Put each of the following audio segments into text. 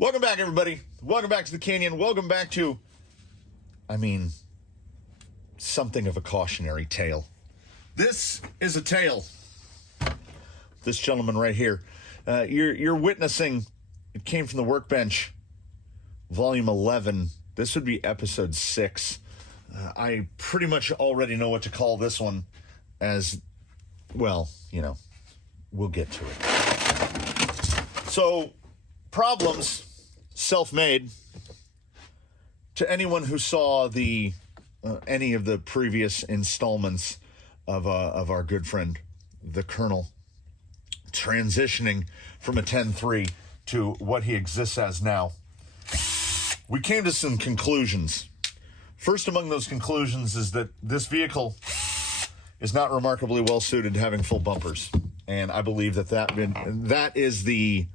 Welcome back, everybody. Welcome back to the Canyon. Welcome back to, something of a cautionary tale. This is a tale. This gentleman right here. You're witnessing, it came from the workbench, Vol.11. This would be Ep.6. I pretty much already know what to call this one as, well, we'll get to it. So, problems, self-made. To anyone who saw the any of the previous installments of our good friend, the Colonel, transitioning from a 10.3 to what he exists as now, we came to some conclusions. First among those conclusions is that this vehicle is not remarkably well suited to having full bumpers, and I believe that is the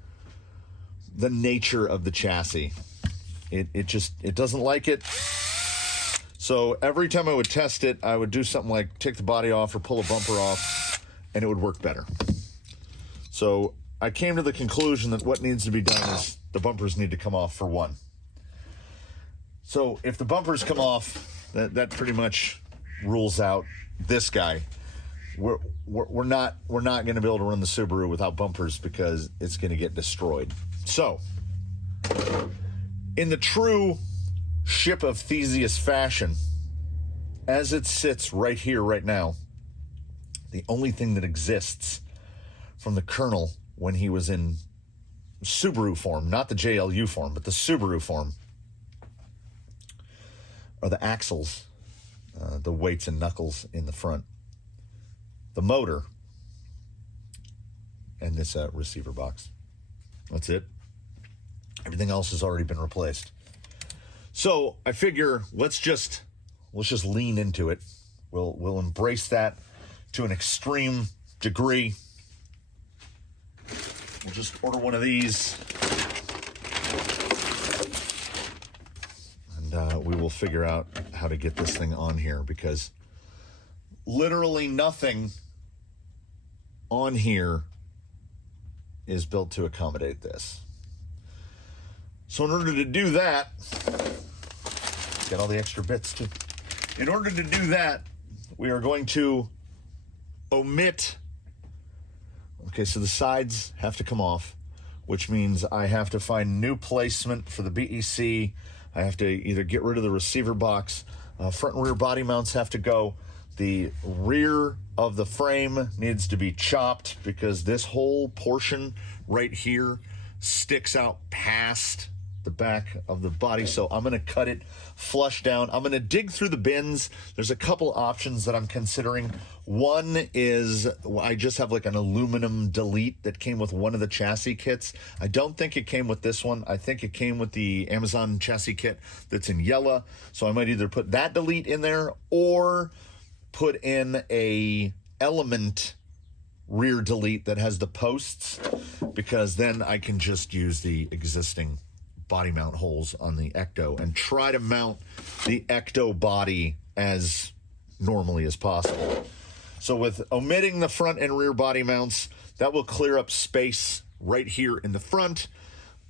nature of the chassis. It doesn't like it. So every time I would test it, I would do something like take the body off or pull a bumper off, and it would work better. So I came to the conclusion that what needs to be done is the bumpers need to come off for one. So if the bumpers come off, that pretty much rules out this guy. We're not going to be able to run the Subaru without bumpers because it's going to get destroyed. So, in the true ship of Theseus fashion, as it sits right here, right now, the only thing that exists from the Colonel when he was in Subaru form, not the JLU form, but the Subaru form, are the axles, the weights and knuckles in the front, the motor, and this receiver box. That's it. Everything else has already been replaced. So I figure let's just lean into it. We'll embrace that to an extreme degree. We'll just order one of these, and we will figure out how to get this thing on here, because literally nothing on here is built to accommodate this. So in order to do that, get all the extra bits too. In order to do that, we are going to omit. Okay, so the sides have to come off, which means I have to find new placement for the BEC. I have to either get rid of the receiver box. Front and rear body mounts have to go. The rear of the frame needs to be chopped because this whole portion right here sticks out past the back of the body. So I'm going to cut it flush down. I'm going to dig through the bins. There's a couple options that I'm considering. One is I just have like an aluminum delete that came with one of the chassis kits. I don't think it came with this one. I think it came with the Amazon chassis kit that's in yellow. So I might either put that delete in there or put in a element rear delete that has the posts, because then I can just use the existing body mount holes on the Ecto and try to mount the Ecto body as normally as possible. So with omitting the front and rear body mounts, that will clear up space right here in the front.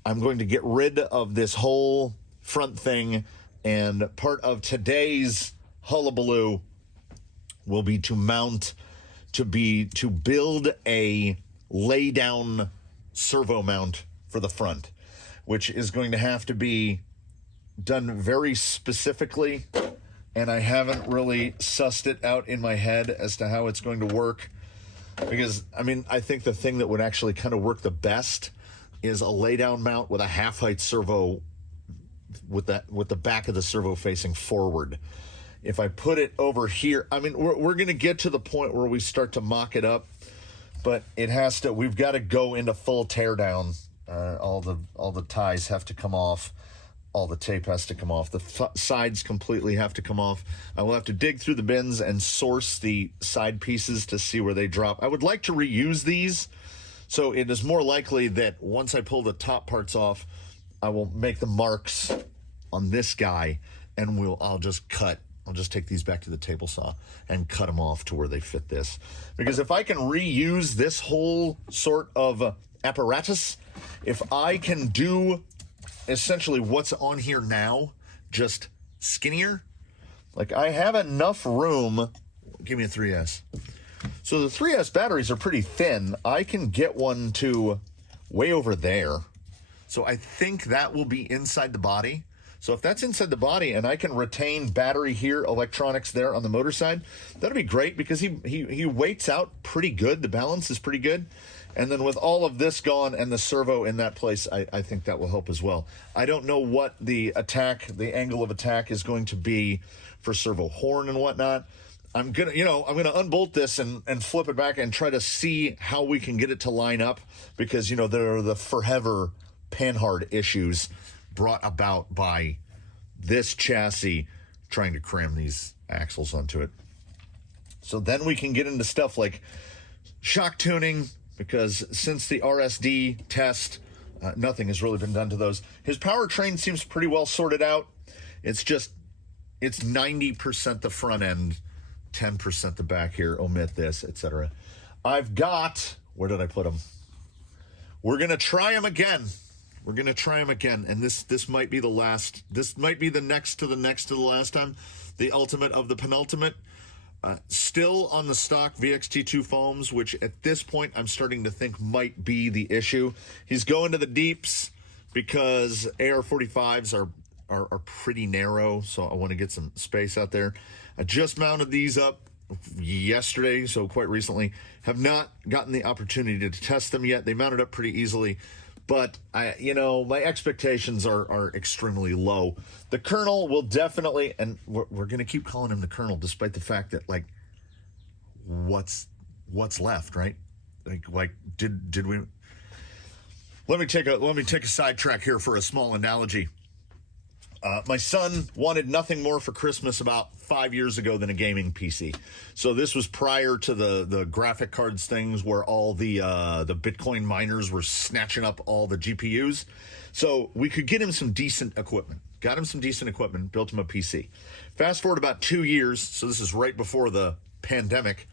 I'm going to get rid of this whole front thing, and part of today's hullabaloo will be to build a lay down servo mount for the front, which is going to have to be done very specifically, and I haven't really sussed it out in my head as to how it's going to work, because I think the thing that would actually kind of work the best is a lay down mount with a half height servo with the back of the servo facing forward. If I put it over here, we're going to get to the point where we start to mock it up, but we've got to go into full teardown. All the ties have to come off. All the tape has to come off. The sides completely have to come off. I will have to dig through the bins and source the side pieces to see where they drop. I would like to reuse these, so it is more likely that once I pull the top parts off, I will make the marks on this guy, and I'll just take these back to the table saw and cut them off to where they fit this. Because if I can reuse this whole sort of apparatus, if I can do essentially what's on here now, just skinnier. Like, I have enough room. Give me a 3S. So the 3S batteries are pretty thin. I can get one to way over there. So I think that will be inside the body. So if that's inside the body and I can retain battery here, electronics there on the motor side, that'll be great because he weights out pretty good. The balance is pretty good. And then with all of this gone and the servo in that place, I think that will help as well. I don't know what the angle of attack is going to be for servo horn and whatnot. I'm gonna unbolt this and flip it back and try to see how we can get it to line up because, there are the forever panhard issues brought about by this chassis trying to cram these axles onto it. So then we can get into stuff like shock tuning, because since the RSD test, nothing has really been done to those. His powertrain seems pretty well sorted out. It's 90% the front end, 10% the back here, omit this, etc. I've got, where did I put them? We're going to try them again. And this might be the last. This might be the next to the last time. The ultimate of the penultimate. Still on the stock VXT2 foams, which at this point I'm starting to think might be the issue. He's going to the deeps because AR-45s are pretty narrow, so I want to get some space out there. I just mounted these up yesterday, so quite recently. Have not gotten the opportunity to test them yet. They mounted up pretty easily. But my expectations are extremely low. The Colonel will definitely, and we're going to keep calling him the Colonel, despite the fact that what's left, right? Like did we? Let me take a sidetrack here for a small analogy. My son wanted nothing more for Christmas about 5 years ago than a gaming PC. So this was prior to the graphic cards things where all the Bitcoin miners were snatching up all the GPUs. So we could get him some decent equipment. Got him some decent equipment, built him a PC. Fast forward about 2 years, so this is right before the pandemic,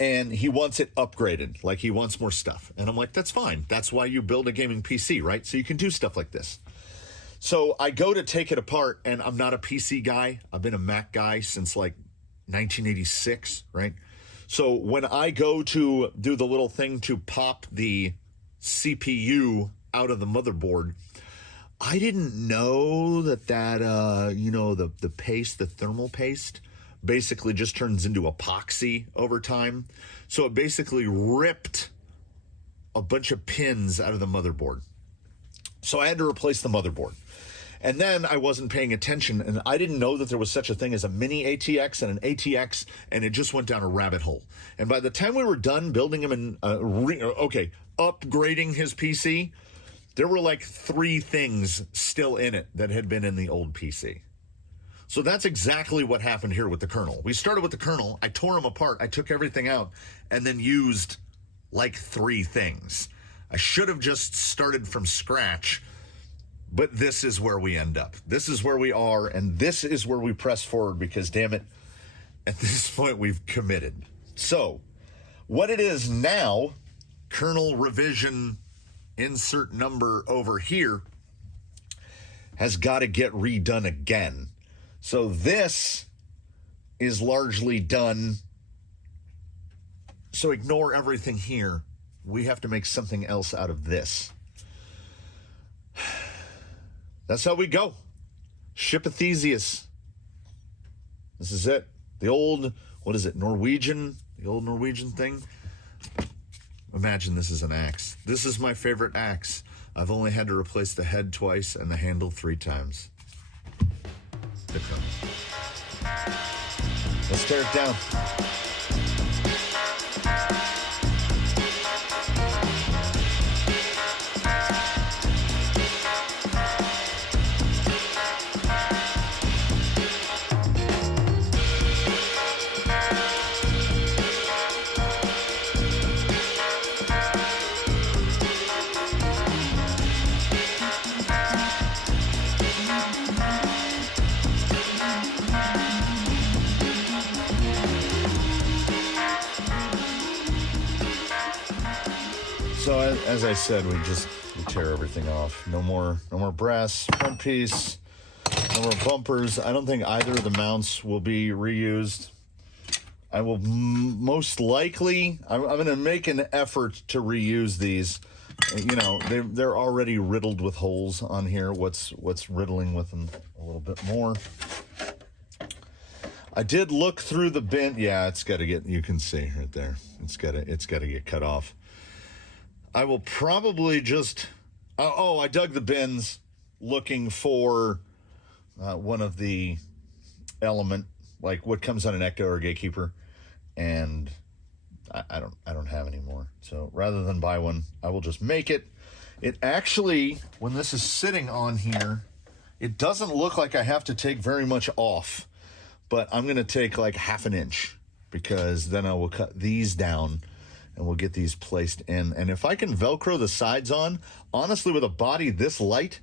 and he wants it upgraded. Like, he wants more stuff. And I'm like, that's fine. That's why you build a gaming PC, right? So you can do stuff like this. So I go to take it apart, and I'm not a PC guy. I've been a Mac guy since 1986, right? So when I go to do the little thing to pop the CPU out of the motherboard, I didn't know that the paste, the thermal paste, basically just turns into epoxy over time. So it basically ripped a bunch of pins out of the motherboard. So I had to replace the motherboard. And then I wasn't paying attention, and I didn't know that there was such a thing as a mini ATX and an ATX, and it just went down a rabbit hole. And by the time we were done building him and upgrading his PC, there were 3 things still in it that had been in the old PC. So that's exactly what happened here with the Colonel. We started with the Colonel. I tore him apart. I took everything out and then used 3 things. I should have just started from scratch. But this is where we end up. This is where we are, and this is where we press forward because, damn it, at this point we've committed. So, what it is now, kernel revision insert number over here, has got to get redone again. So this is largely done. So ignore everything here. We have to make something else out of this. That's how we go. Ship a Theseus. This is it. The old, Norwegian? The old Norwegian thing. Imagine this is an axe. This is my favorite axe. I've only had to replace the head twice and the handle 3 times. It comes. Let's tear it down. So as I said, we tear everything off. No more brass front piece, no more bumpers. I don't think either of the mounts will be reused. I will most likely, I'm going to make an effort to reuse these. You know, they're already riddled with holes on here. What's riddling with them a little bit more? I did look through the bin. Yeah, it's got to get, you can see right there. It's got to get cut off. I will probably just, I dug the bins looking for one of the element, like what comes on an Ecto or a Gatekeeper, and I don't have any more. So rather than buy one, I will just make it. It actually, when this is sitting on here, it doesn't look like I have to take very much off, but I'm going to take like 1/2 inch, because then I will cut these down and we'll get these placed in. And if I can Velcro the sides on, honestly, with a body this light,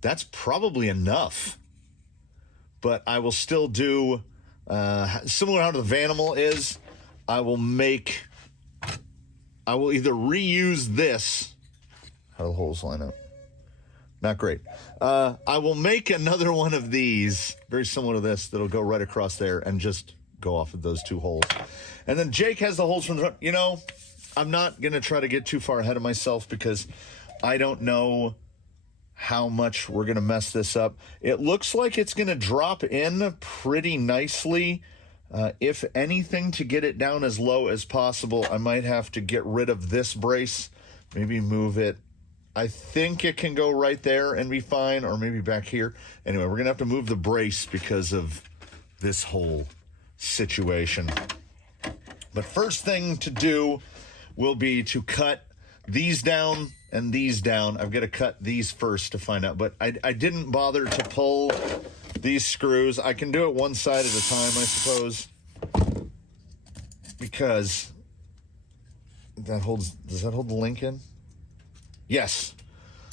that's probably enough. But I will still do, similar how the Vanimal is, I will either reuse this. How do the holes line up? Not great. I will make another one of these, very similar to this, that'll go right across there and just go off of those 2 holes. And then Jake has the holes from the front. You know, I'm not going to try to get too far ahead of myself, because I don't know how much we're going to mess this up. It looks like it's going to drop in pretty nicely. If anything, to get it down as low as possible, I might have to get rid of this brace, maybe move it. I think it can go right there and be fine, or maybe back here. Anyway, we're going to have to move the brace because of this whole situation. But first thing to do will be to cut these down and these down. I've got to cut these first to find out. But I didn't bother to pull these screws. I can do it one side at a time, I suppose, because does that hold the link in? Yes.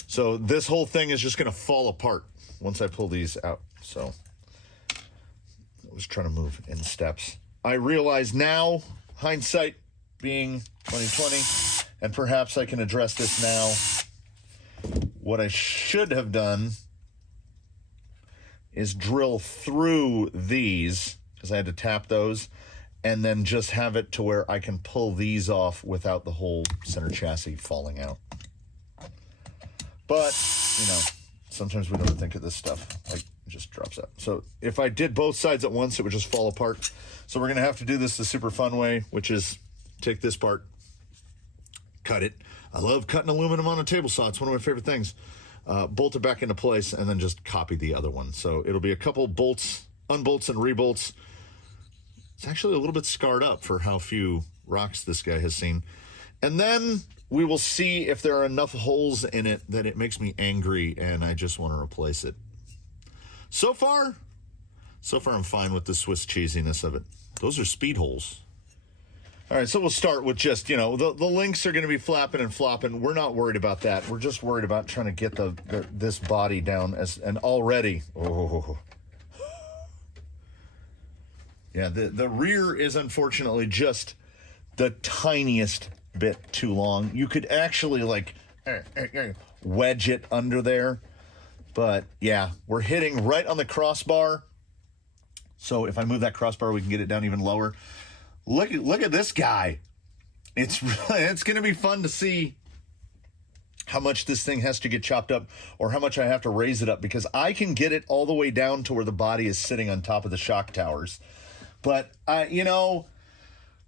So this whole thing is just going to fall apart once I pull these out. So I was trying to move in steps. I realize now, hindsight being 2020, and perhaps I can address this now. What I should have done is drill through these, because I had to tap those, and then just have it to where I can pull these off without the whole center chassis falling out. But, you know, sometimes we don't think of this stuff. Like, it just drops out. So if I did both sides at once, it would just fall apart. So we're going to have to do this the super fun way, which is take this part, cut it. I love cutting aluminum on a table saw. It's one of my favorite things. Bolt it back into place, and then just copy the other one. So it'll be a couple bolts, unbolts and rebolts. It's actually a little bit scarred up for how few rocks this guy has seen. And then we will see if there are enough holes in it that it makes me angry and I just want to replace it. So far I'm fine with the Swiss cheesiness of it. Those are speed holes. All right, so we'll start with just, you know, the links are going to be flapping and flopping. We're not worried about that. We're just worried about trying to get this body down and already. Oh. Yeah, the rear is unfortunately just the tiniest bit too long. You could actually like wedge it under there. But yeah, we're hitting right on the crossbar. So if I move that crossbar, we can get it down even lower. Look at this guy. It's going to be fun to see how much this thing has to get chopped up or how much I have to raise it up, because I can get it all the way down to where the body is sitting on top of the shock towers. But, you know,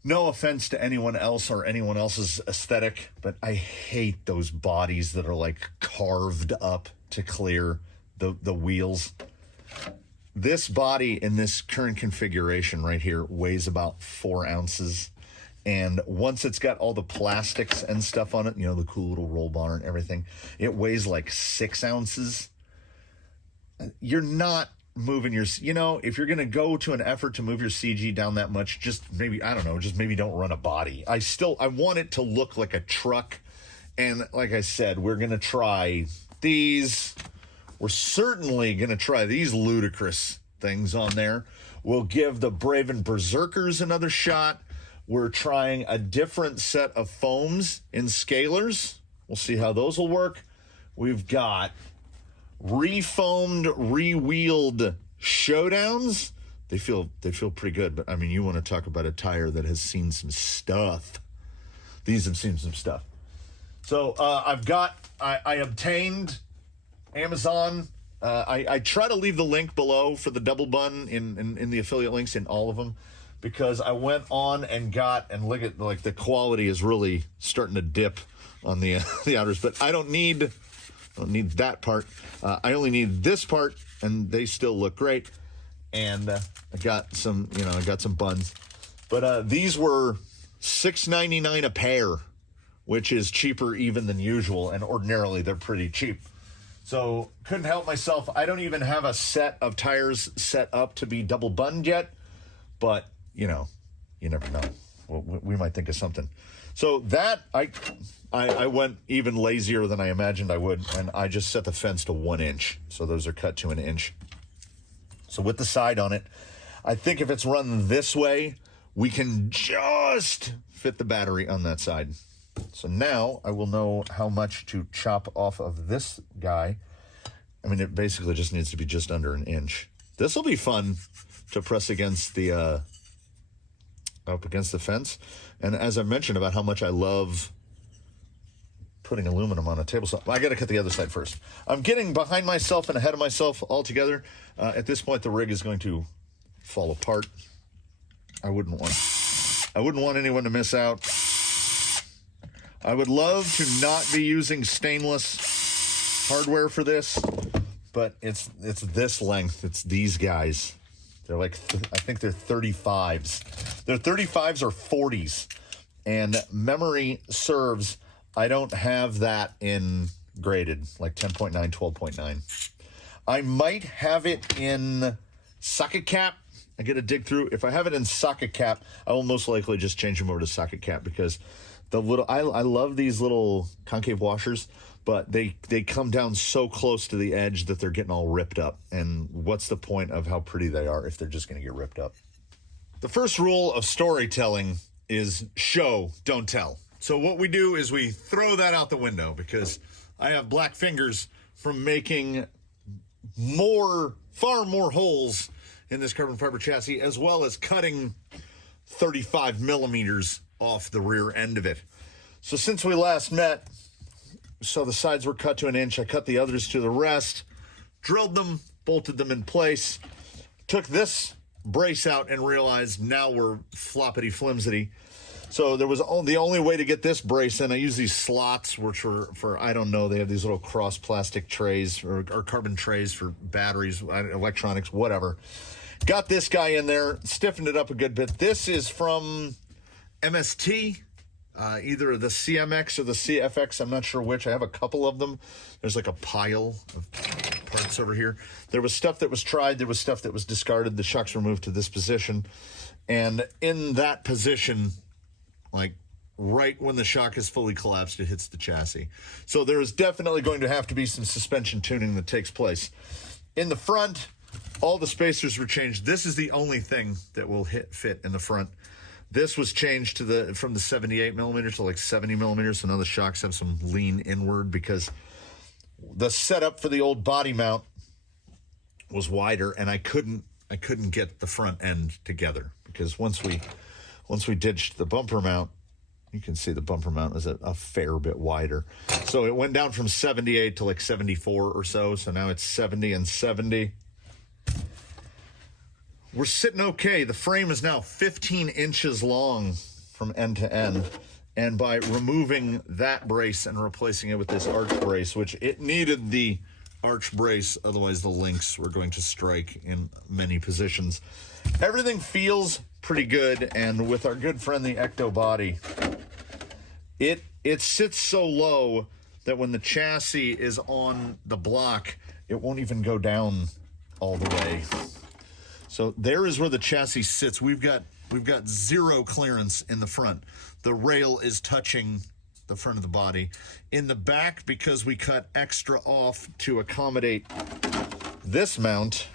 no offense to anyone else or anyone else's aesthetic, but I hate those bodies that are like carved up to clear the wheels. This body in this current configuration right here weighs about 4 ounces. And once it's got all the plastics and stuff on it, you know, the cool little roll bar and everything, it weighs like 6 ounces. You're not moving your, you know, if you're going to go to an effort to move your CG down that much, just maybe, I don't know, just maybe don't run a body. I want it to look like a truck. And like I said, we're going to try these. We're certainly going to try these ludicrous things on there. We'll give the Braven Berserkers another shot. We're trying a different set of foams in scalers. We'll see how those will work. we've got refoamed, re-wheeled showdowns. They feel pretty good, but I mean, you want to talk about a tire that has seen some stuff. These have seen some stuff. So I obtained Amazon. I try to leave the link below for the double bun in the affiliate links in all of them, because I went on and look at, like, the quality is really starting to dip on the outers, but I don't need that part. I only need this part, and they still look great. And I got some buns, but these were $6.99 a pair, which is cheaper even than usual, and ordinarily they're pretty cheap. So couldn't help myself. I don't even have a set of tires set up to be double bunned yet, but you never know. We might think of something. So that I went even lazier than I imagined I would, and I just set the fence to 1 inch. So those are cut to 1 inch. So with the side on it, I think if it's run this way, we can just fit the battery on that side. So now I will know how much to chop off of this guy. I mean, it basically just needs to be just under 1 inch. This will be fun to press against the up against the fence. And as I mentioned about how much I love putting aluminum on a table saw, I got to cut the other side first. I'm getting behind myself and ahead of myself altogether. At this point, the rig is going to fall apart. I wouldn't want anyone to miss out. I would love to not be using stainless hardware for this, but it's this length. It's these guys. They're like, I think they're 35s. They're 35s or 40s. And memory serves, I don't have that in graded, like 10.9, 12.9. I might have it in socket cap. I got to dig through. If I have it in socket cap, I will most likely just change them over to socket cap, because I love these little concave washers, but they come down so close to the edge that they're getting all ripped up. And what's the point of how pretty they are if they're just going to get ripped up? The first rule of storytelling is show, don't tell. So what we do is we throw that out the window, because I have black fingers from making far more holes in this carbon fiber chassis, as well as cutting 35 millimeters off the rear end of it. So since we last met, so the sides were cut to 1 inch. I cut the others to the rest, drilled them, bolted them in place, took this brace out and realized now we're floppity flimsity. So there was the only way to get this brace in. I use these slots, which were for, I don't know, they have these little cross plastic trays or carbon trays for batteries, electronics, whatever. Got this guy in there, stiffened it up a good bit. This is from MST, either the CMX or the CFX. I'm not sure which. I have a couple of them. There's like a pile of parts over here. There was stuff that was tried. There was stuff that was discarded. The shocks were moved to this position. And in that position, like right when the shock is fully collapsed, it hits the chassis. So there is definitely going to have to be some suspension tuning that takes place. In the front, all the spacers were changed. This is the only thing that will fit in the front. This was changed from the 78 millimeters to like 70 millimeters. So now the shocks have some lean inward, because the setup for the old body mount was wider, and I couldn't get the front end together, because once we ditched the bumper mount, you can see the bumper mount is a fair bit wider. So it went down from 78 to like 74 or so. So now it's 70 and 70. We're sitting okay. The frame is now 15 inches long from end to end. And by removing that brace and replacing it with this arch brace, which it needed the arch brace, otherwise the links were going to strike in many positions. Everything feels pretty good, and with our good friend the Ecto body, it sits so low that when the chassis is on the block, it won't even go down all the way. So there is where the chassis sits. We've got zero clearance in the front. The rail is touching the front of the body. In the back, because we cut extra off to accommodate this mount,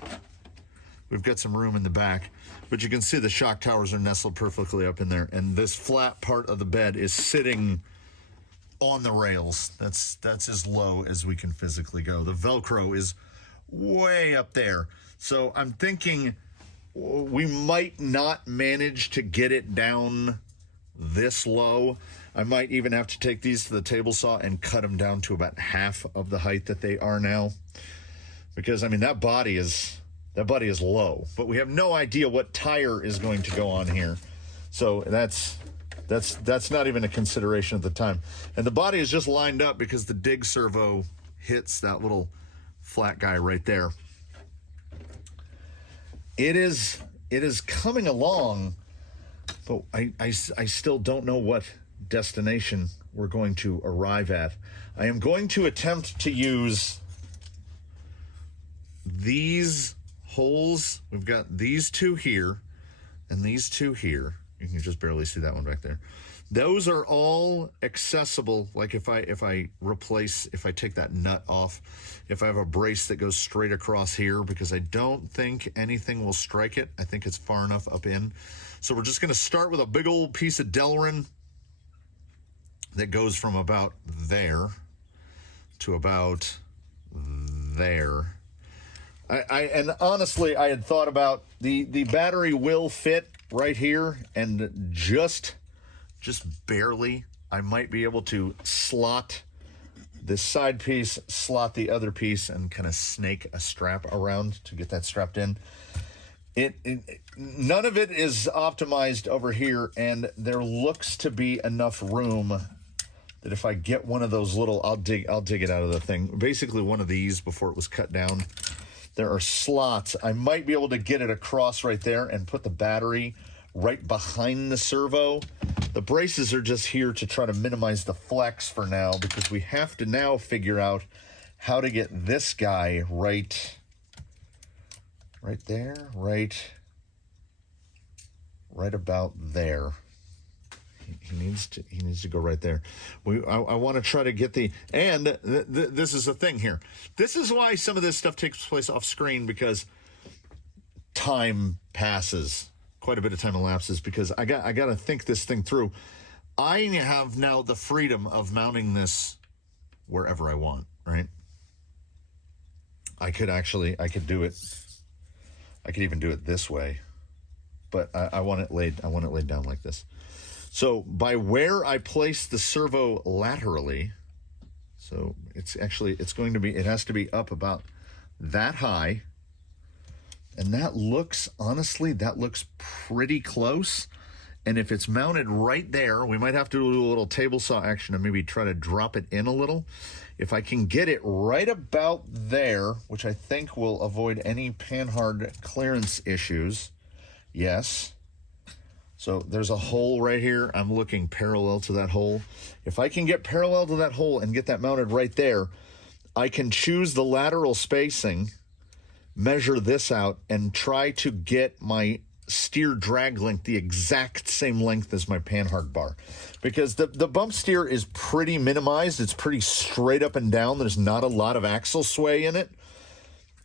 we've got some room in the back. But you can see the shock towers are nestled perfectly up in there. And this flat part of the bed is sitting on the rails. That's as low as we can physically go. The Velcro is way up there. So I'm thinking we might not manage to get it down this low. I might even have to take these to the table saw and cut them down to about half of the height that they are now. Because, I mean, that body is low. But we have no idea what tire is going to go on here. So that's not even a consideration at the time. And the body is just lined up because the dig servo hits that little flat guy right there. It is coming along, but I still don't know what destination we're going to arrive at. I am going to attempt to use these holes. We've got these two here and these two here. You can just barely see that one back there. Those are all accessible. Like if I take that nut off, if I have a brace that goes straight across here, because I don't think anything will strike it. I think it's far enough up in. So we're just gonna start with a big old piece of Delrin that goes from about there to about there. And honestly, I had thought about the battery will fit right here, and just barely, I might be able to slot this side piece, slot the other piece, and kind of snake a strap around to get that strapped in. None of it is optimized over here, and there looks to be enough room that if I get one of those little, I'll dig it out of the thing. Basically one of these before it was cut down. There are slots. I might be able to get it across right there and put the battery right behind the servo. The braces are just here to try to minimize the flex for now, because we have to now figure out how to get this guy right there, right about there. He needs to go right there. I want to try to get this is the thing here. This is why some of this stuff takes place off screen, because time passes. Quite a bit of time elapses, because I got to think this thing through. I have now the freedom of mounting this wherever I want, right? I could do it. I could even do it this way, but I want it laid down like this. So by where I place the servo laterally, so it has to be up about that high. And that looks pretty close. And if it's mounted right there, we might have to do a little table saw action and maybe try to drop it in a little. If I can get it right about there, which I think will avoid any panhard clearance issues. Yes. So there's a hole right here. I'm looking parallel to that hole. If I can get parallel to that hole and get that mounted right there, I can choose the lateral spacing, measure this out, and try to get my steer drag length the exact same length as my panhard bar, because the bump steer is pretty minimized. It's pretty straight up and down. There's not a lot of axle sway in it.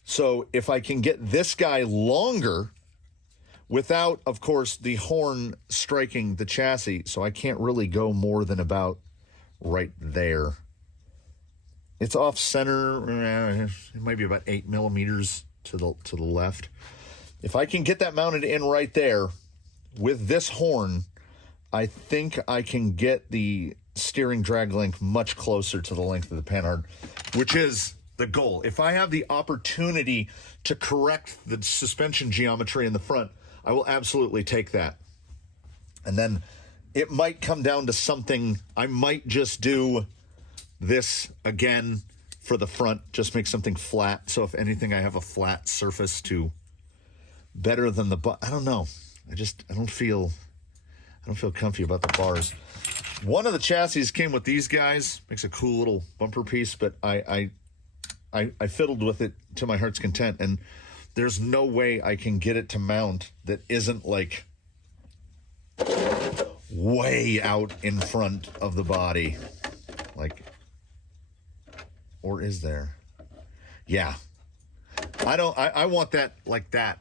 So if I can get this guy longer without, of course, the horn striking the chassis, so I can't really go more than about right there. It's off center. It might be about 8 millimeters to the left. If I can get that mounted in right there with this horn, I think I can get the steering drag length much closer to the length of the panhard, which is the goal. If I have the opportunity to correct the suspension geometry in the front, I will absolutely take that. And then it might come down to something. I might just do this again for the front, just make something flat. So if anything, I have a flat surface to better than I don't know. I don't feel comfy about the bars. One of the chassis came with these guys, makes a cool little bumper piece, but I fiddled with it to my heart's content, and there's no way I can get it to mount that isn't like way out in front of the body. Like, or is there? Yeah. I want that like that.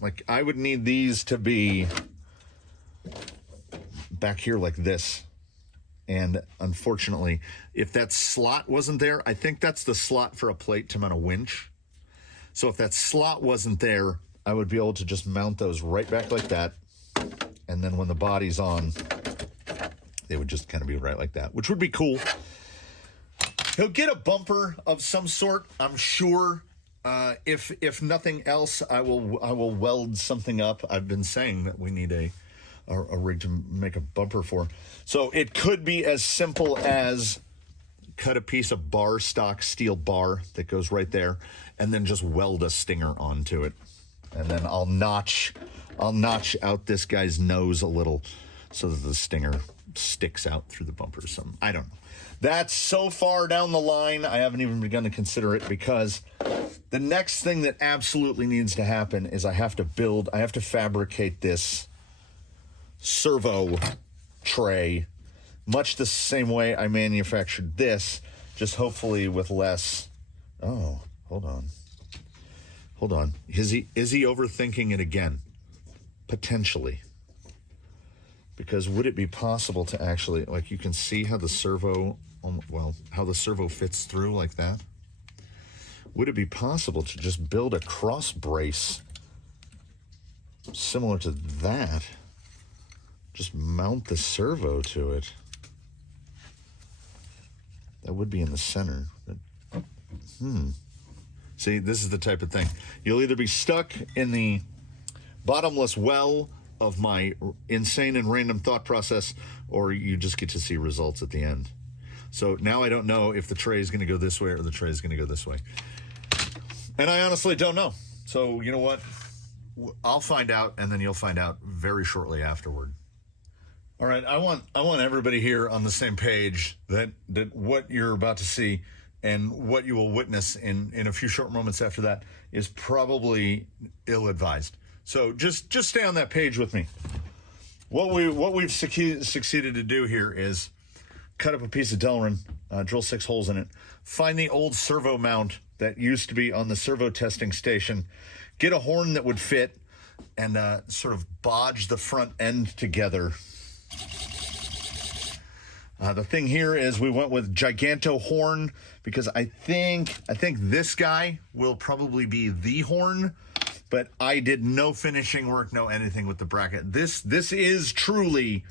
Like, I would need these to be back here like this. And unfortunately, if that slot wasn't there, I think that's the slot for a plate to mount a winch. So if that slot wasn't there, I would be able to just mount those right back like that. And then when the body's on, they would just kind of be right like that, which would be cool. He'll get a bumper of some sort, I'm sure. If nothing else, I will weld something up. I've been saying that we need a rig to make a bumper for. So it could be as simple as cut a piece of bar stock steel bar that goes right there, and then just weld a stinger onto it. And then I'll notch out this guy's nose a little so that the stinger sticks out through the bumper or something. I don't know. That's so far down the line, I haven't even begun to consider it, because the next thing that absolutely needs to happen is I have to fabricate this servo tray, much the same way I manufactured this, just hopefully with less. Oh, hold on. Is he overthinking it again? Potentially. Because would it be possible to actually, like, you can see how the servo, how the servo fits through like that? Would it be possible to just build a cross brace similar to that? Just mount the servo to it. That would be in the center. See, this is the type of thing. You'll either be stuck in the bottomless well of my insane and random thought process, or you just get to see results at the end. So now I don't know if the tray is going to go this way or the tray is going to go this way. And I honestly don't know. So you know what? I'll find out, and then you'll find out very shortly afterward. All right, I want everybody here on the same page that what you're about to see and what you will witness in a few short moments after that is probably ill-advised. So just stay on that page with me. What we've succeeded to do here is cut up a piece of Delrin, drill 6 holes in it, find the old servo mount that used to be on the servo testing station, get a horn that would fit, and sort of bodge the front end together. The thing here is we went with Giganto horn because I think this guy will probably be the horn. But I did no finishing work, no anything with the bracket. This is truly,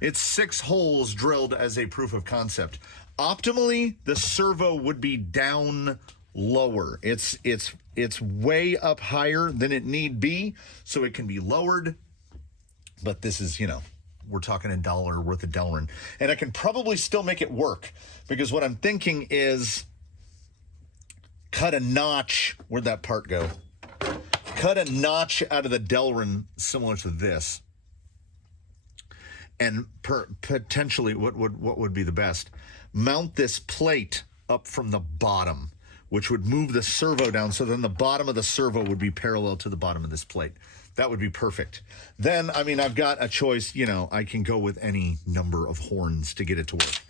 it's 6 holes drilled as a proof of concept. Optimally, the servo would be down lower. It's way up higher than it need be, so it can be lowered. But this is, we're talking $1 worth of Delrin. And I can probably still make it work, because what I'm thinking is cut a notch. Where'd that part go? Cut a notch out of the Delrin similar to this, and potentially what would be the best? Mount this plate up from the bottom, which would move the servo down, so then the bottom of the servo would be parallel to the bottom of this plate. That would be perfect. Then, I've got a choice. I can go with any number of horns to get it to work.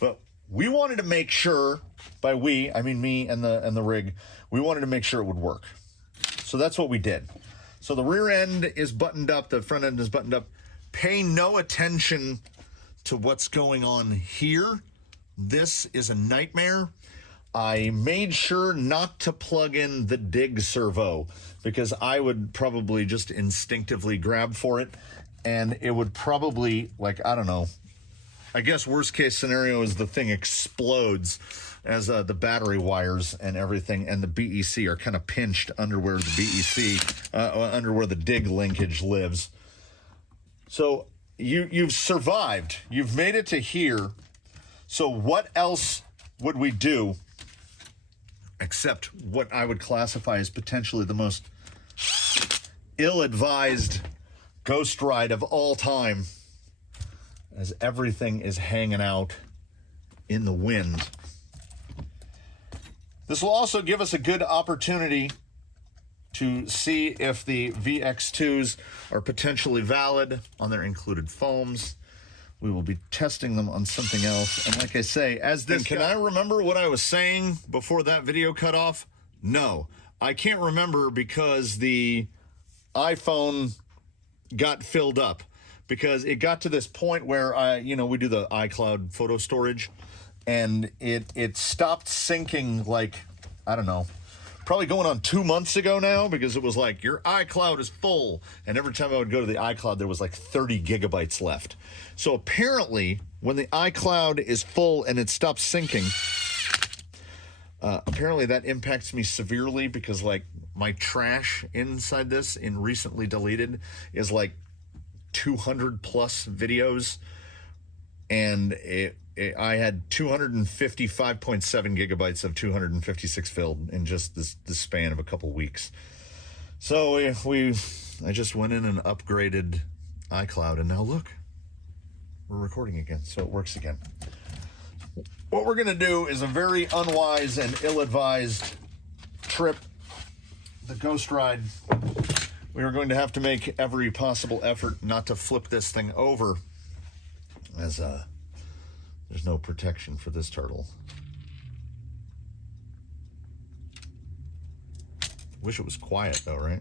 But we wanted to make sure, by we, I mean me and the rig, we wanted to make sure it would work. So that's what we did. So the rear end is buttoned up, the front end is buttoned up. Pay no attention to what's going on here. This is a nightmare. I made sure not to plug in the dig servo, because I would probably just instinctively grab for it, and it would probably, I don't know, I guess worst case scenario is the thing explodes as the battery wires and everything and the BEC are kind of pinched under where the BEC, under where the dig linkage lives. So you've survived. You've made it to here. So what else would we do except what I would classify as potentially the most ill-advised ghost ride of all time, as everything is hanging out in the wind? This will also give us a good opportunity to see if the VX2s are potentially valid on their included foams. We will be testing them on something else. And like I say, as this... Can I remember what I was saying before that video cut off? No. I can't remember because the iPhone got filled up. because it got to this point where we do the iCloud photo storage, and it stopped syncing, like, I don't know, probably going on 2 months ago now, because it was like, your iCloud is full. And every time I would go to the iCloud, there was like 30 gigabytes left. So apparently, when the iCloud is full and it stops syncing, apparently that impacts me severely, because like my trash inside this in recently deleted is like 200 plus videos, and I had 255.7 gigabytes of 256 filled in just this span of a couple weeks. So I just went in and upgraded iCloud, and now look, we're recording again, so it works again. What we're gonna do is a very unwise and ill-advised trip, the ghost ride. We are going to have to make every possible effort not to flip this thing over, as there's no protection for this turtle. Wish it was quiet though, right?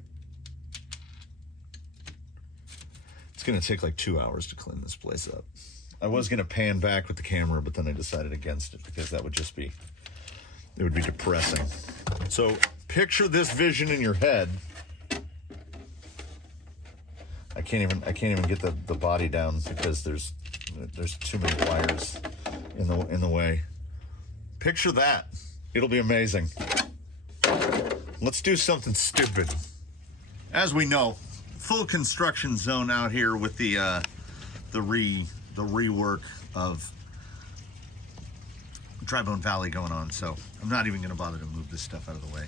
It's gonna take like 2 hours to clean this place up. I was gonna pan back with the camera, but then I decided against it, because that would just be, it would be depressing. So picture this vision in your head. I can't even get the body down, because there's too many wires in the way. Picture that. It'll be amazing. Let's do something stupid. As we know, full construction zone out here with the rework of Dry Bone Valley going on. So I'm not even going to bother to move this stuff out of the way.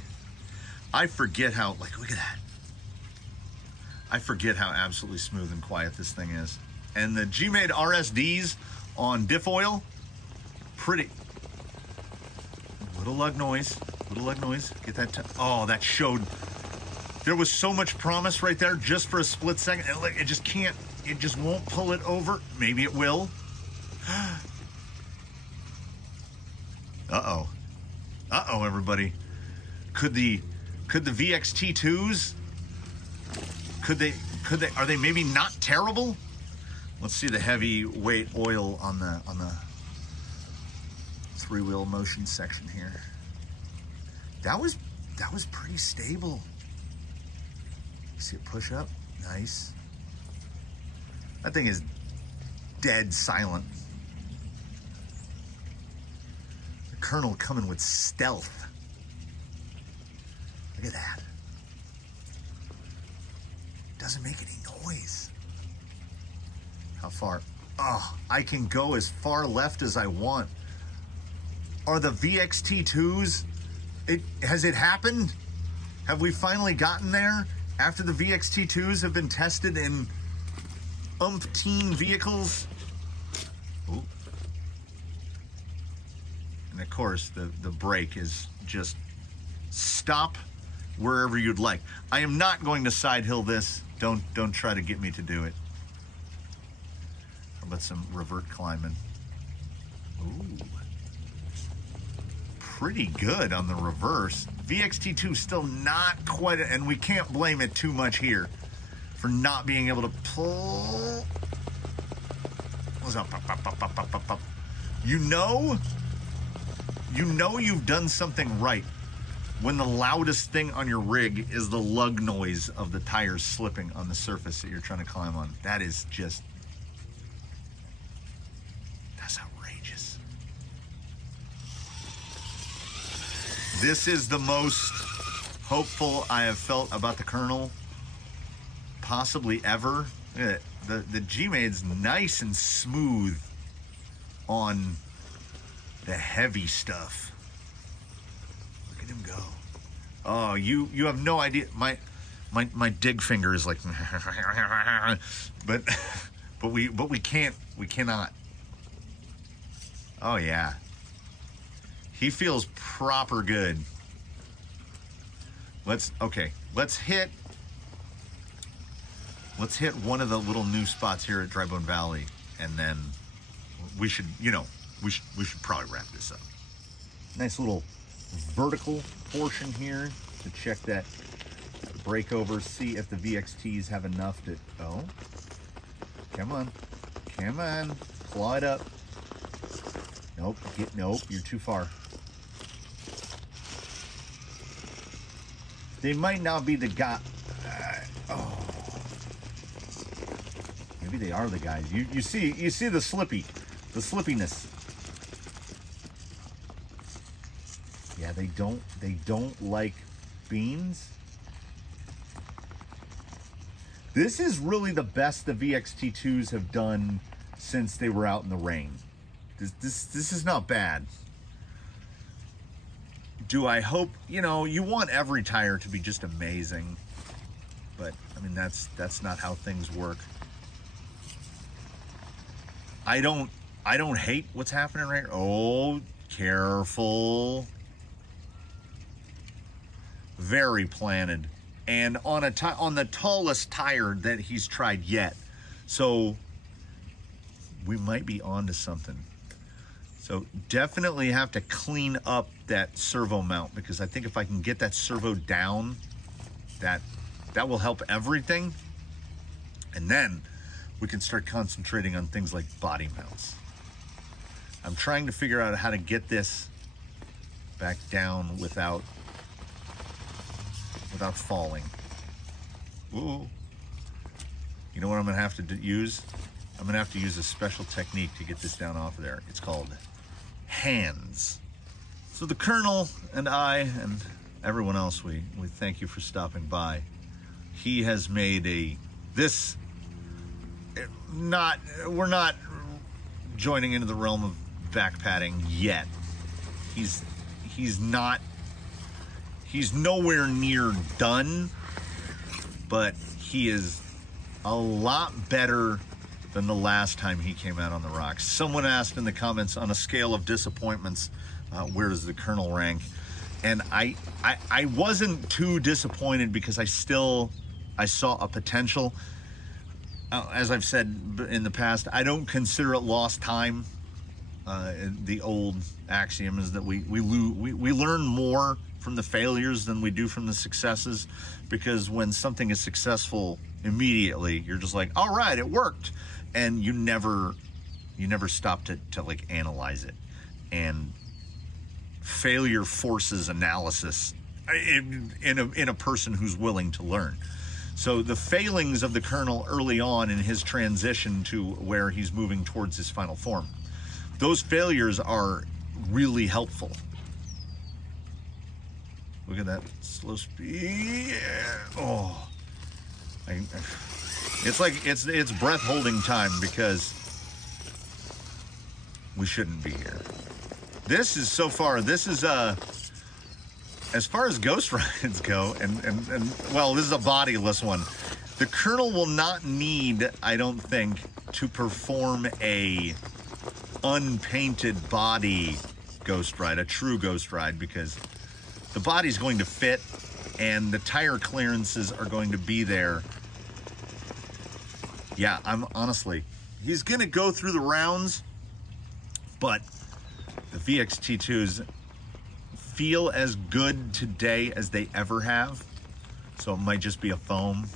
I forget how, like, look at that. I forget how absolutely smooth and quiet this thing is. And the G-Made RSDs on diff oil, pretty. Little lug noise. Get that. Oh, that showed. There was so much promise right there just for a split second. And like, it just can't, it just won't pull it over. Maybe it will. Uh-oh. Uh-oh, everybody. Could the VXT2s, are they maybe not terrible? Let's see the heavyweight oil on the three-wheel motion section here. That was pretty stable. You see it push up? Nice. That thing is dead silent. The Colonel coming with stealth. Look at that. Doesn't make any noise. How far? Oh, I can go as far left as I want. Are the VXT2s, has it happened? Have we finally gotten there after the VXT2s have been tested in umpteen vehicles? Ooh. And of course, the brake is just stop wherever you'd like. I am not going to side hill this. Don't try to get me to do it. How about some revert climbing? Ooh. Pretty good on the reverse. VXT2 still not quite, and we can't blame it too much here for not being able to pull. What's up? Up. You know you've done something right when the loudest thing on your rig is the lug noise of the tires slipping on the surface that you're trying to climb on. That is just, that's outrageous. This is the most hopeful I have felt about the Colonel possibly ever. The G-Made's nice and smooth on the heavy stuff. Look at him go. Oh, you have no idea. My dig finger is like, but we cannot. Oh yeah. He feels proper good. Let's hit one of the little new spots here at Dry Bone Valley, and then we should probably wrap this up. Nice little vertical portion here to check that brake over, see if the VXTs have enough to, Come on. Come on. Claw it up. Nope. Nope. You're too far. They might not be the guy. Maybe they are the guys. You see the slippiness. Yeah, they don't like beans. This is really the best the VXT2s have done since they were out in the rain. This is not bad. Do I hope, you want every tire to be just amazing, but I mean that's not how things work. I don't hate what's happening right here. Oh, careful. Very planted. And on the tallest tire that he's tried yet. So we might be onto something. So definitely have to clean up that servo mount, because I think if I can get that servo down, that will help everything. And then we can start concentrating on things like body mounts. I'm trying to figure out how to get this back down without falling. Ooh. You know what I'm gonna have to use? I'm gonna have to use a special technique to get this down off of there. It's called hands. So the Colonel and I and everyone else, we thank you for stopping by. He has made we're not joining into the realm of back padding yet. He's nowhere near done, but he is a lot better than the last time he came out on the rocks. Someone asked in the comments, on a scale of disappointments, where does the Colonel rank? And I wasn't too disappointed, because I saw a potential. As I've said in the past, I don't consider it lost time. The old axiom is that we learn more from the failures than we do from the successes, because when something is successful immediately, you're just like, all right, it worked, and you never stop to like analyze it. And failure forces analysis in a person who's willing to learn. So the failings of the Colonel early on in his transition to where he's moving towards his final form, those failures are really helpful. Look at that slow speed. Oh, it's like it's breath holding time, because we shouldn't be here. This is as far as ghost rides go, and well, this is a bodiless one. The Colonel will not need, I don't think, to perform a unpainted body ghost ride, a true ghost ride, because the body's going to fit and the tire clearances are going to be there. Yeah, he's gonna go through the rounds, but the VXT2s feel as good today as they ever have. So it might just be a foam.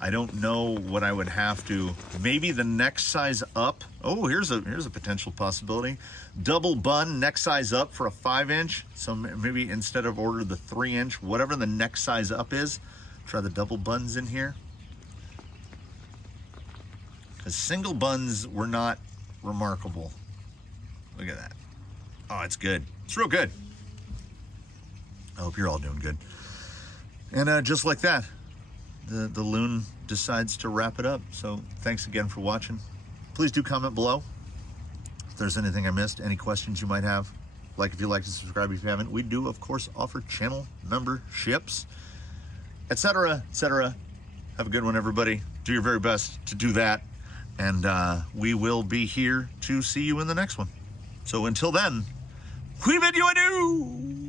I don't know what I would have to, maybe the next size up. Oh, here's a potential possibility. Double bun, next size up for a 5-inch. So maybe instead of order the 3-inch, whatever the next size up is, try the double buns in here. Because single buns were not remarkable. Look at that. Oh, it's good. It's real good. I hope you're all doing good. And just like that, the loon decides to wrap it up. So thanks again for watching. Please do comment below if there's anything I missed, any questions you might have. Like if you like, and subscribe if you haven't. We do, of course, offer channel memberships, etc., etc. Have a good one, everybody. Do your very best to do that. And we will be here to see you in the next one. So until then, we bid you adieu.